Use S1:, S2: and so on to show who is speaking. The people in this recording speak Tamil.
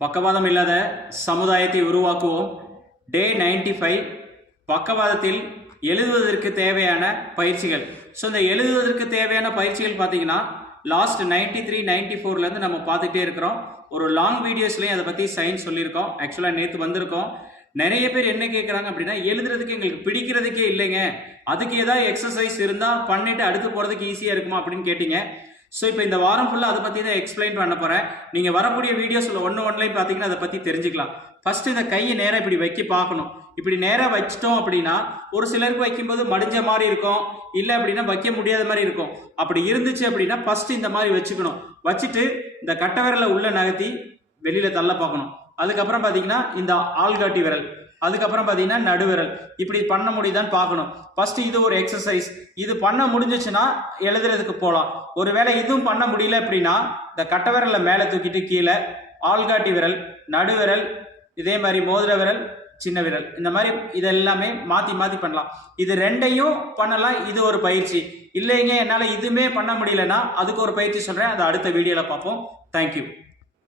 S1: பக்கவாதம் இல்லாத சமுதாயத்தை உருவாக்குவோம். டே நைன்டி ஃபைவ் பக்கவாதத்தில் எழுதுவதற்கு தேவையான பயிற்சிகள். ஸோ இந்த எழுதுவதற்கு தேவையான பயிற்சிகள் பார்த்தீங்கன்னா லாஸ்ட் நைன்டி த்ரீ நைன்டி ஃபோர்லேருந்து நம்ம பார்த்துட்டே இருக்கிறோம். ஒரு லாங் வீடியோஸ்லேயும் அதை பற்றி சயின்ஸ் சொல்லியிருக்கோம். ஆக்சுவலாக நேற்று வந்திருக்கோம். நிறைய பேர் என்ன கேட்குறாங்க அப்படின்னா எழுதுறதுக்கு எங்களுக்கு பிடிக்கிறதுக்கே இல்லைங்க. அதுக்கு ஏதாவது எக்ஸசைஸ் இருந்தால் பண்ணிவிட்டு அடுத்து போகிறதுக்கு ஈஸியாக இருக்குமா அப்படின்னு கேட்டிங்க. ஸோ இப்போ இந்த வாரம் ஃபுல்லாக அதை பற்றி தான் எக்ஸ்பிளைன் பண்ண போகிறேன் நீங்கள் வரக்கூடிய வீடியோஸில் ஒன்று ஒன்லையும் பார்த்தீங்கன்னா அதை பற்றி தெரிஞ்சுக்கலாம். ஃபஸ்ட்டு இந்த கையை நேராக இப்படி வைக்க பார்க்கணும். இப்படி நேராக வச்சிட்டோம் அப்படின்னா ஒரு சிலருக்கு வைக்கும்போது மடிஞ்ச மாதிரி இருக்கும். இல்லை அப்படின்னா வைக்க முடியாத மாதிரி இருக்கும். அப்படி இருந்துச்சு அப்படின்னா ஃபஸ்ட்டு இந்த மாதிரி வச்சுக்கணும். வச்சுட்டு இந்த கட்டை விரலை உள்ளே நகர்த்தி வெளியில் தள்ள பார்க்கணும். அதுக்கப்புறம் பார்த்தீங்கன்னா இந்த ஆள்காட்டி விரல். அதுக்கப்புறம் பார்த்தீங்கன்னா நடுவிரல். இப்படி பண்ண முடியுதான்னு பார்க்கணும். ஃபர்ஸ்ட் இது ஒரு எக்ஸசைஸ் இது பண்ண முடிஞ்சிச்சுன்னா எழுதுறதுக்கு போகலாம் ஒருவேளை இதுவும் பண்ண முடியல அப்படின்னா இந்த கட்டை விரலை மேலே தூக்கிட்டு கீழே ஆள்காட்டி விரல் நடுவிரல் இதே மாதிரி மோதிர விரல் சின்ன விரல். இந்த மாதிரி இதெல்லாமே மாற்றி மாற்றி பண்ணலாம். இது ரெண்டையும் பண்ணலாம். இது ஒரு பயிற்சி. இல்லைங்க என்னால் இதுவுமே பண்ண முடியலன்னா அதுக்கு ஒரு பயிற்சி சொல்கிறேன் அதை அடுத்த வீடியோவில் பார்ப்போம். தேங்க்யூ